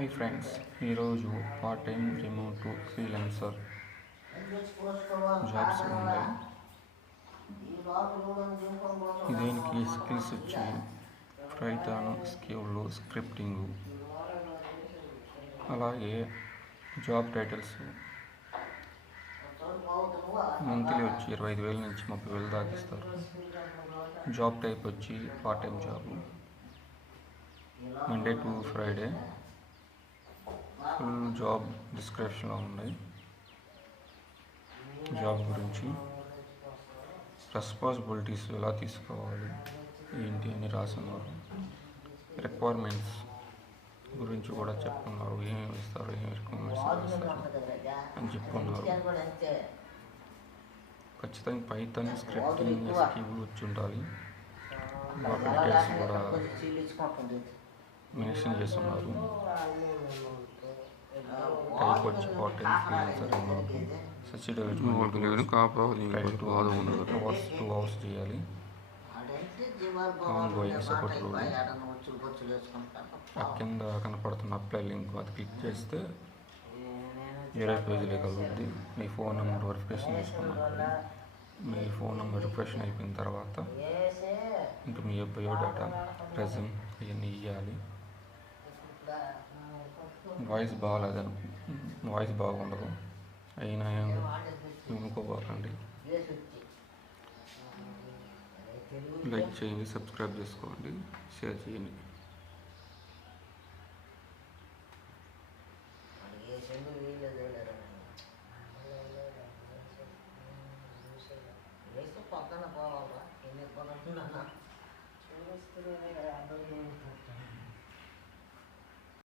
Hi friends, ఈరోజు part time remote freelancer jobs ఉన్నాయి. దీనికి స్కిల్స్ వచ్చి పైథాన్, స్క్యూల్, స్క్రిప్టింగ్, అలాగే జాబ్ టైటిల్స్ మంత్లీ వచ్చి 25,000 నుంచి 30,000 దాకా ఇస్తారు. జాబ్ టైప్ వచ్చి part time job, Monday to Friday. Full job డిస్క్రిప్షన్లో ఉన్నాయి. జాబ్ గురించి రెస్పాన్సిబిలిటీస్ ఎలా తీసుకోవాలి ఏంటి అని రాస్తున్నారు. రిక్వైర్మెంట్స్ గురించి కూడా చెప్పుకున్నారు, ఏమేమి ఇస్తారు, ఏమి రిక్వైర్మెంట్స్ ఇస్తారు అని చెప్పుకున్నారు. ఖచ్చితంగా పైథాన్, స్క్రిప్టింగ్, స్క్యూల్ వచ్చి ఉండాలి. వాటి డీటెయిల్స్ కూడా మెన్షన్ చేస్తున్నారు. టైప్ వచ్చి part time freelancer amount subsidy 2 hours చేయాలి. On going support rule. కింద కనపడుతున్న అప్లై లింక్ అది క్లిక్ చేస్తే వేరే పేజీలోకి వెళ్తుంది. మీ ఫోన్ నెంబర్ వెరిఫికేషన్ చేసుకున్నాను. మీ ఫోన్ నెంబర్ వెరిఫికేషన్ అయిపోయిన తర్వాత ఇంకా మీ బయోడేటా, రెజ్యూమ్ ఇవన్నీ ఇవ్వాలి. వాయిస్ బాగుండదు, అయినా వినుకోబాకండి. లైక్ చేయండి, సబ్స్క్రైబ్ చేసుకోండి, షేర్ చేయండి. పక్కన పోవాలా ఎన్ని పనులు